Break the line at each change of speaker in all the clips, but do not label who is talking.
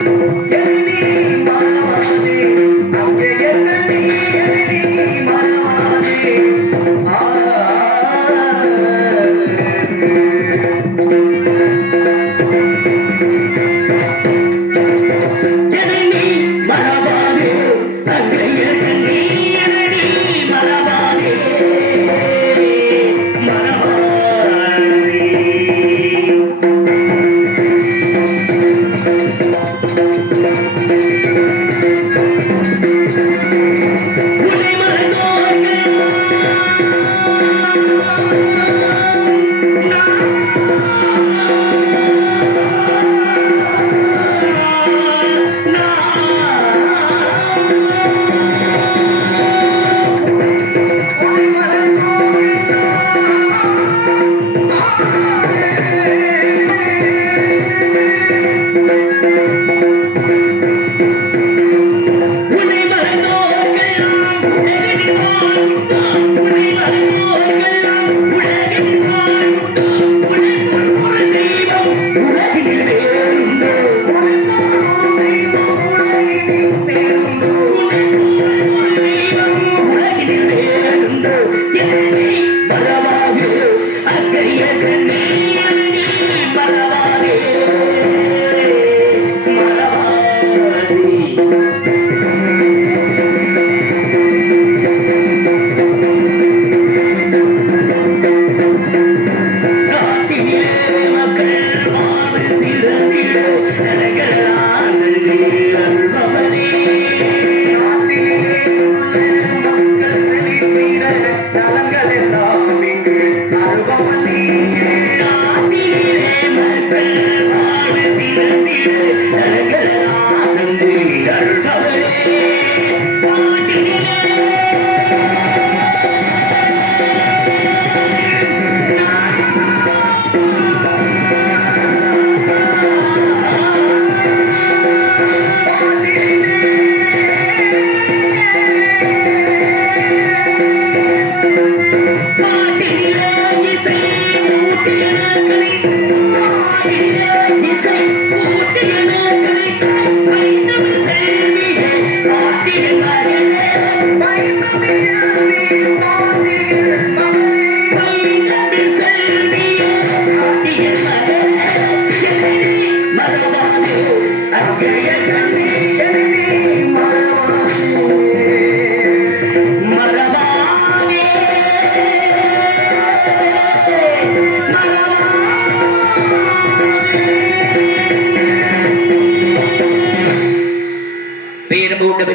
என்னை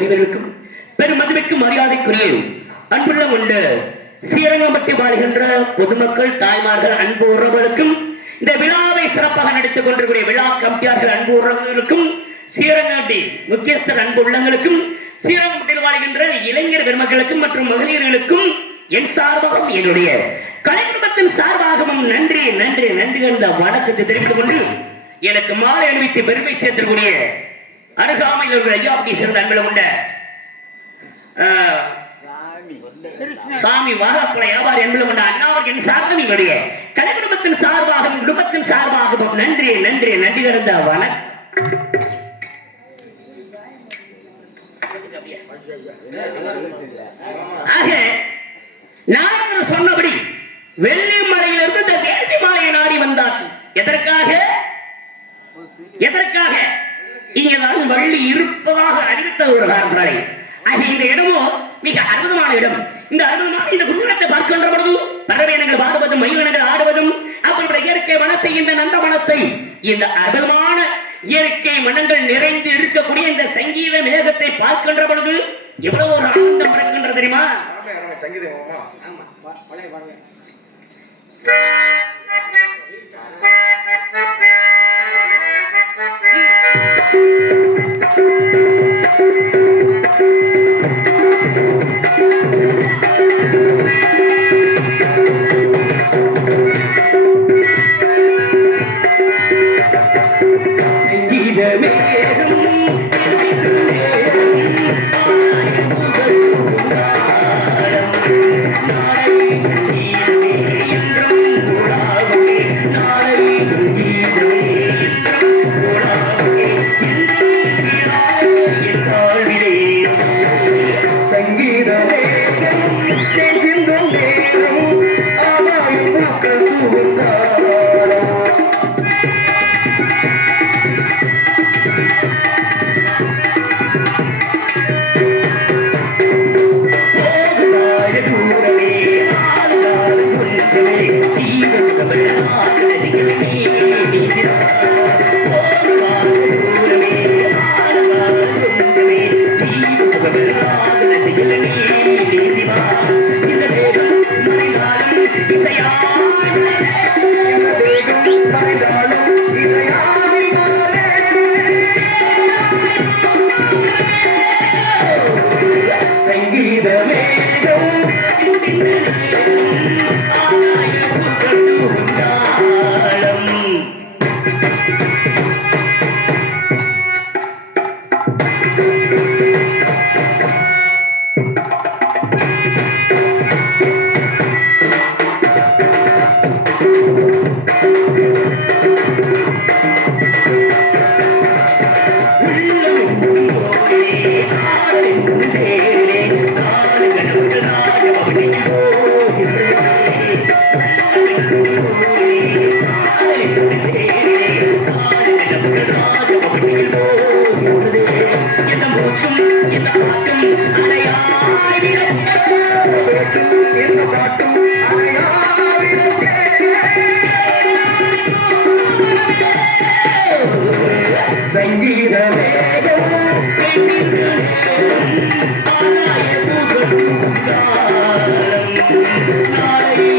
பேரம்பு உண்ட மரியாதைக்குரிய அன்புள்ள உண்ட ஸ்ரீரங்கம்பட்டி வாழ்கின்ற பொதுமக்கள் தாய்மார்கள் அன்பு உறவுகளுக்கும் இந்த விழாவை சிறப்பாக நடித்துக் கொண்டிருக்கிற விழா கம்பியார்கள் அன்பு உறவுகளுக்கும் ஸ்ரீரங்கம்பட்டி முக்கியஸ்தர் அன்பு உள்ளங்களுக்கும் ஸ்ரீரங்கம்பட்டியில் வாழ்கின்ற இளைஞர் பெருமக்களுக்கும் மற்றும் மகளிர்களுக்கும் என் சார்பாகவும் என்னுடைய கலைக்குடும்பத்தின் சார்பாகவும் நன்றி நன்றி நன்றி என்ற வணக்கத்தை தெரிவித்துக் கொண்டு எனக்கு மாலை அணிவித்து பெருமை சேர்த்திருக்கூடிய அருகாமையில் ஒரு ஐயாபடி சேர்ந்த அன்புல உண்ட. சாமி வாகப்பட வியாபாரி என்பது கொண்ட அண்ணாவுக்கு என் சார்பம் நீங்களுடைய கலை குடும்பத்தின் சார்பாகவும் குடும்பத்தின் சார்பாகவும் நன்றி நன்றி நன்றி இருந்த வணக்கம். ஆக நாரதர் சொன்னபடி வெள்ளி மலையிலிருந்து இந்த வேள்வி மலையை நாடி வந்தாச்சு. எதற்காக? எதற்காக? இங்கேதான் வள்ளி இருப்பதாக அறிவித்த ஒரு காரணம் ஆக இந்த இடமோ மிக அற்புதமான இடம். இந்த அற்புதமான இந்த குருவனத்தை பார்க்கின்ற பொழுது பறவையினங்கள் பாடுவதும் மயிலினங்கள் ஆடுவதும் அப்படிப்பட்ட இயற்கை வனத்தை இந்த நந்த வனத்தை இந்த அற்புதமான இயற்கை வனங்கள் நிறைந்து இருக்கக்கூடிய இந்த சங்கீத மேகத்தை பார்க்கின்ற பொழுது எவ்வளவு ஒரு ஆனந்தம் பிறக்கின்றது தெரியுமா? சங்கீத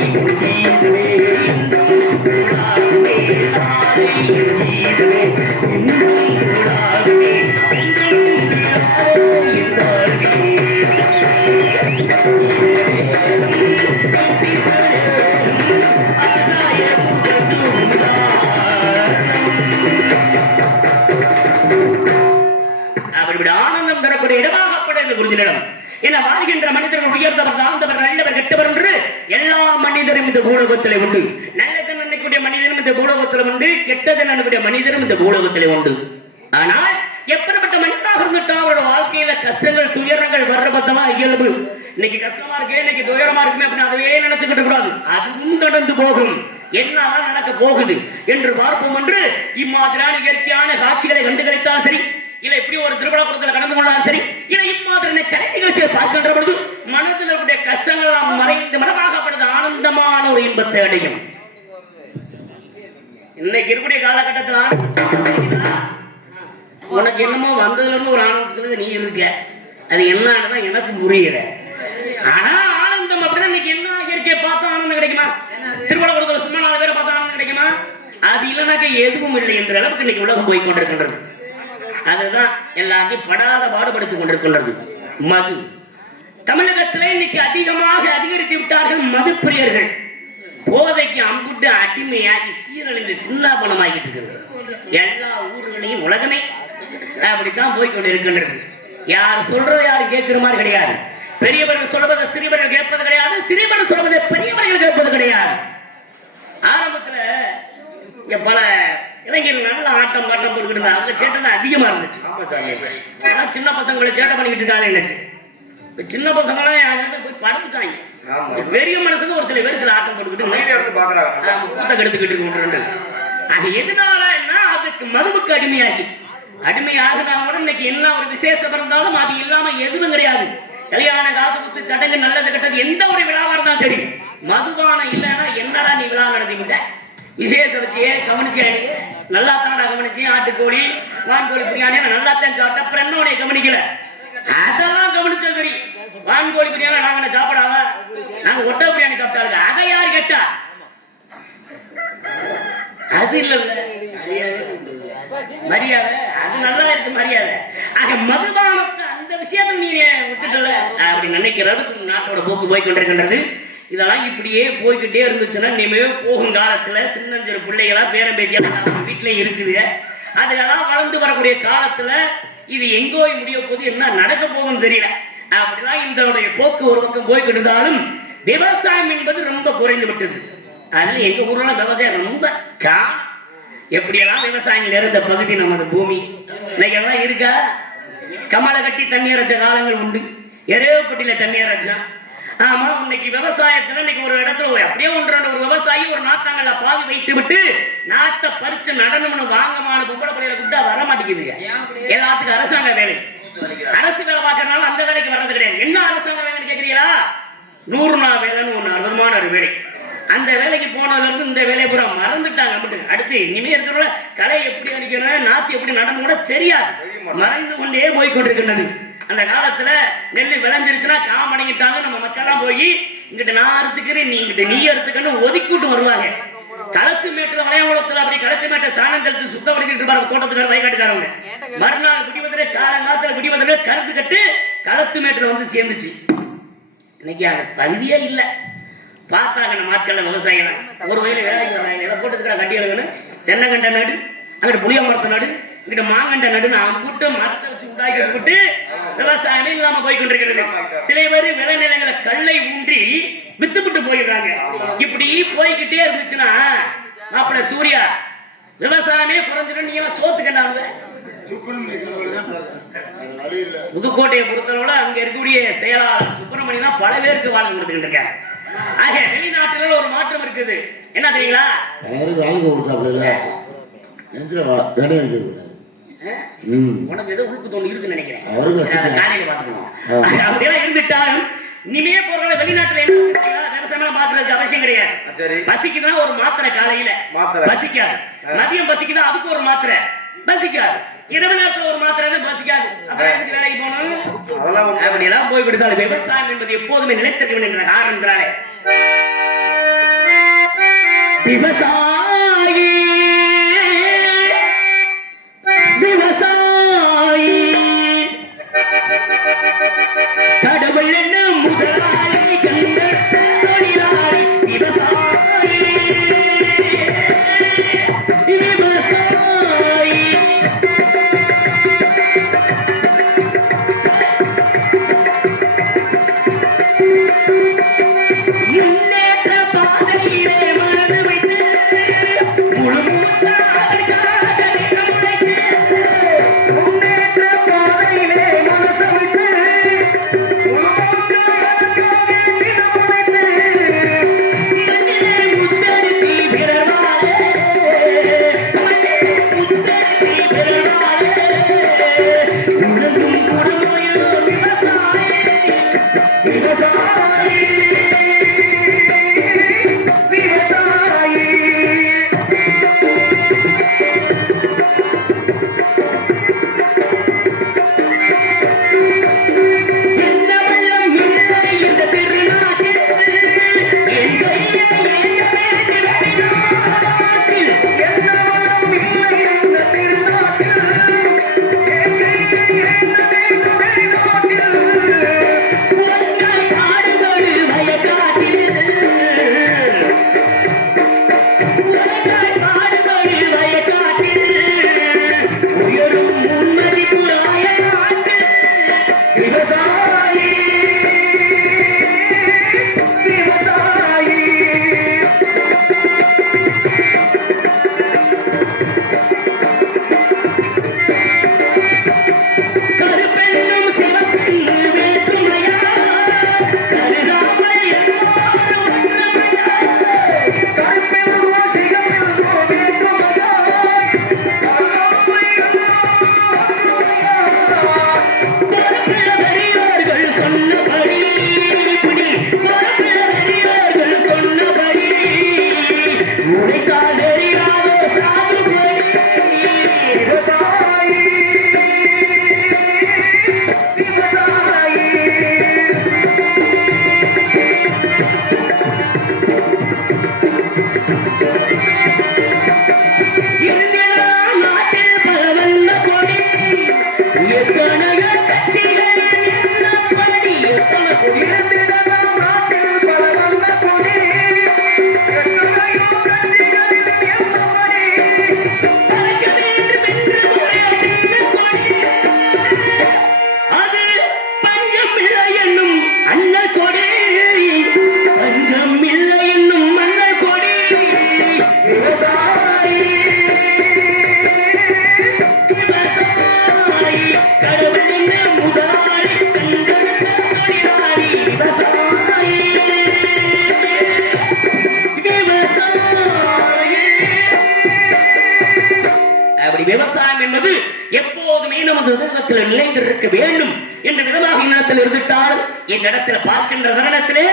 அவருடைய குருஜினிடம் என வாழ்கின்ற மனிதர்கள் உயர்ந்தவர் தாழ்ந்தவர் நல்லவர் கெட்டவர் என்று எல்லா மனிதரும் இந்த பூலோகத்தில் உண்டு. நல்லது நினைக்கூடிய மனிதனும் இந்த பூலோகத்தில் உண்டு கெட்டது நினைக்கூடிய மனிதரும் இந்த பூலோகத்தில் உண்டு. ஆனால் எப்படிப்பட்ட மனிதனாக இருந்துட்டா அவரோட வாழ்க்கையில கஷ்டங்கள் துயரங்கள் வர்றபத்தமா இயல்பு. இன்னைக்கு கஷ்டமா இருக்கு இன்னைக்கு துயரமா இருக்குமே அப்படின்னு அதையே நினைச்சுக்கிட்டு கூடாது. அதுவும் நடந்து போகும். என்னதான் நடக்க போகுது என்று பார்ப்போம் என்று இம்மாதிரியான இயற்கையான காட்சிகளை கண்டுகளித்தால் சரி. இல்ல இப்படி ஒரு திருவிழாபுரத்துல கடந்து கொண்டாலும் சரி இல்ல இம்மாதிரி கலை நிகழ்ச்சியை பார்க்கின்ற பொழுது மனத்தில் இருக்கக்கூடிய கஷ்டங்கள் எல்லாம் மறைந்து மனமாகப்படுது ஆனந்தமான ஒரு இன்பத்தை அடையும். இன்னைக்கு இருக்கக்கூடிய காலகட்டத்தில் உனக்கு என்னமோ வந்ததுல இருந்து ஒரு ஆனந்தத்துல நீ இருக்க. அது என்னன்னு எனக்கு புரியல. ஆனா ஆனந்தம் அப்படின்னா இன்னைக்கு என்ன இயற்கையை பார்த்தா ஆனந்தம் கிடைக்குமா? திருவள்ளுவரத்துல சும்மா நாலு பேரை பார்த்தா ஆனந்தம் கிடைக்குமா? அது இல்லைனாக்க எதுவும் இல்லை என்ற அளவுக்கு இன்னைக்கு உலகம் போய் கொண்டிருக்கின்றது. அதுதான் எல்லாத்தையும் படாத பாடுபடுத்திக் கொண்டிருக்கின்றது. மது. தமிழகத்தில் இன்னைக்கு அதிகமாக அதிகரித்து விட்டார்கள் மது பிரியர்கள் போதைக்கு அம்புட்டு அடிமையாகி சீரழிந்து சின்னாபனமாகிட்டு இருக்கிறது. எல்லா ஊர்களையும் உலகமே அப்படித்தான் போய்கொண்டு இருக்கின்றது யார் சொல்றது யாரும் கேட்கிற மாதிரி கிடையாது. பெரியவர்கள் சொல்வதை சிறியவர்கள் கேட்பது கிடையாது. சிறியவர்கள் சொல்வதை பெரியவர்கள் கேட்பது கிடையாது. ஆரம்பத்துல இங்க பல இளைஞர்கள் நல்ல ஆட்டம் பாட்டம் போட்டுக்கிட்டு இருந்தாங்க அவங்க சேட்டை தான் அதிகமா இருந்துச்சு. ஆனா சின்ன பசங்களை சேட்டை பண்ணிக்கிட்டு இருக்காங்க இப்ப சின்ன பசங்களாம் என்கிட்ட போய் படுத்துட்டாங்க. பெரிய மனசுக்கு ஒரு சில பேர் சில ஆட்டம் போட்டுக்கிட்டு
பாக்குறாங்க.
கூட்டம் கெடுத்துக்கிட்டு அது எதனாலன்னா அதுக்கு மதுவுக்கு அடிமையாகி. அடிமையாகினா கூட இன்னைக்கு என்ன ஒரு விசேஷம் இருந்தாலும் அது இல்லாம எதுவும் கிடையாது. கல்யாண காது குத்து சடங்கு நல்லது கெட்டது எந்த ஒரு விழாவா இருந்தாலும் சரி. மதுபானம் இல்லைன்னா என்னடா நீ விழா நடத்தி விட்ட விசேஷம் வச்சியே கவனிச்சியா நீ? நல்லா தானடா கவனிச்சு ஆட்டுக்கோழி வான்கோழி பிரியாணி நல்லா தான் சாப்பிட்ட அப்புறம் என்ன கவனிக்கல? அதெல்லாம் கவனிச்சா சரி. வான்கோழி பிரியாணி நாங்க என்ன சாப்பிடாவா நாங்க ஒட்ட பிரியாணி சாப்பிட்டாங்க அதை யாரு கேட்டா? அது இல்ல. மரியாதை. அது நல்லா இருக்கு மரியாதை. ஆக மதுபானத்தை அந்த விஷயத்தை நீ விட்டுட்டல? அப்படி நினைக்கிறதுக்கு நாட்டோட போக்கு போய் கொண்டிருக்கின்றது. இதெல்லாம் இப்படியே போய்கிட்டே இருந்துச்சுன்னா இனிமே போகும் காலத்தில் சின்னஞ்சிறு பிள்ளைகளாம் பேரம்பேத்தியெல்லாம் நம்ம இருக்குது. அதுக்கெல்லாம் வளர்ந்து வரக்கூடிய காலத்தில் இது எங்கோ முடிய போது என்ன நடக்க போகுதுன்னு தெரியல. அப்படிலாம் இதனுடைய போக்கு ஒரு பக்கம் போய்கிட்டு இருந்தாலும் விவசாயம் என்பது ரொம்ப குறைந்து விட்டது. அதனால எங்க ஊர்ல விவசாயம் ரொம்ப கா எப்படியெல்லாம் விவசாயிகள் இருந்த பகுதி நமது பூமி? இன்னைக்கெல்லாம் இருக்கா? கமலை கட்டி தண்ணி அரைச்ச காலங்கள் உண்டு. எரேவப்பட்டியில தண்ணி அரைச்சான். ஆமா இன்னைக்கு விவசாயத்துல இன்னைக்கு ஒரு இடத்துல அப்படியே ஒன்றான ஒரு விவசாயி ஒரு நாத்தாங்கல்ல பாவி வைத்து விட்டு நாத்தை பறிச்சு நடனம்னு வாங்கமான பொம்பளை பிள்ளைகளை கூப்பிட்டா வர மாட்டேங்குதுங்க. எல்லாத்துக்கும் அரசாங்க வேலை. அரசு வேலை பார்க்கறதுனால அந்த வேலைக்கு வர்றது கிடையாது. என்ன அரசாங்க வேலைன்னு கேக்குறீங்களா? நூறு நாள் வேலைன்னு ஒண்ணு அற்புதமான ஒரு வேலை. அந்த வேலைக்கு போனதுல இருந்து இந்த வேலையை பூரா மறந்துட்டாங்க. அப்படி அடுத்து இனிமே இருக்கிறவங்கள கலை எப்படி அடிக்கணும் நாத்து எப்படி நடந்து கூட தெரியாது. மறைந்து கொண்டே போய் கொண்டிருக்கின்றது. அந்த காலத்துல நெல் விளைஞ்சிருச்சுன்னா காமடங்கிட்டாங்க நம்ம மக்கள்லாம் போய் இங்கிட்ட நான் அறுத்துக்கிறேன் நீ இங்கிட்ட நீ அறுத்துக்கன்னு ஒதுக்கிட்டு வருவாங்க. களத்து மேட்டுல வளையங்குளத்துல அப்படி களத்து மேட்டை சாணம் தெளித்து சுத்தப்படுத்திட்டு இருப்பாங்க தோட்டத்துக்கார வயக்காட்டுக்காரங்க மறுநாள் குடிவதில் காலங்காலத்துல குடிவதில் கருத்து கட்டு களத்து மேட்டுல வந்து சேர்ந்துச்சு. இன்னைக்கு அந்த பகுதியே இல்லை. பார்த்தாங்க நம்ம ஆட்கள் விவசாயிகள் ஒரு வயல வேலைக்கு வர்றாங்க எதை போட்டு கட்டி எழுகணும் தென்னங்கண்ட நாடு அங்கிட்டு புளிய மரத்த நாடு இங்கிட்ட மாங்கண்ட நடுன்னு அம்புட்டு மரத்தை வச்சு உண்டாக்கி விட்டு விவசாயமே இல்லாம போய் கொண்டிருக்கிறது சில பேர் விளைநிலங்களை கல்லை ஊன்றி வித்துவிட்டு போயிடுறாங்க. இப்படி போய்கிட்டே இருந்துச்சுன்னா மாப்பிள்ள சூர்யா விவசாயமே குறைஞ்சிடும் நீங்க சோத்து கண்டாங்க புதுக்கோட்டையை பொறுத்தளவுல அங்க இருக்கக்கூடிய செயலாளர் சுப்பிரமணி தான் பல பேருக்கு வாழ்க்கை கொடுத்துக்கிட்டு இருக்காரு ஆக வெளிநாட்டுல ஒரு மாற்றம் இருக்குது. என்ன தெரியுங்களா?
வேலைக்கு கொடுத்தாப்புல நெஞ்சில வா-
உனக்கு ஏதோ உழுப்பு தோணு இருக்குன்னு நினைக்கிறேன். காலையில பாத்துக்கணும். அப்படியெல்லாம் இருந்துட்டாலும் இனிமே போறதால வெளிநாட்டுல? விவசாயம் பாக்குறதுக்கு அவசியம் கிடையாது.
சரி.
பசிக்குதுன்னா ஒரு மாத்திரை காலையில.
மாத்திரை.
பசிக்காது. மதியம் பசிக்குதா அதுக்கு ஒரு மாத்திரை. பசிக்காது. இரவு நேரத்துல ஒரு மாத்திரை தான் பசிக்காது. அப்புறம் வேலைக்கு. அப்படி எல்லாம் போய் விடுதால் விவசாயம் என்பது எப்போதுமே நிலைத்திருக்க வேண்டும் என்ற காரணத்தினாலே. விவசாயி கடவுள் என்ன முதலாளி கண்ட உலகத்தில் நிலைந்திருக்க வேண்டும் என்ற விதமாக இந்நடத்தில் இருந்துட்டால் இந்நடத்தில் பார்க்கின்ற தருணத்திலே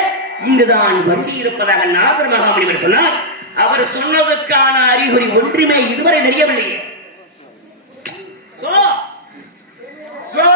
இங்குதான் வண்டி இருப்பதாக நாகர் மகாமணிவர் சொன்னார். அவர் சொன்னதுக்கான அறிகுறி ஒன்றுமே இதுவரை தெரியவில்லையே. சோ! சோ!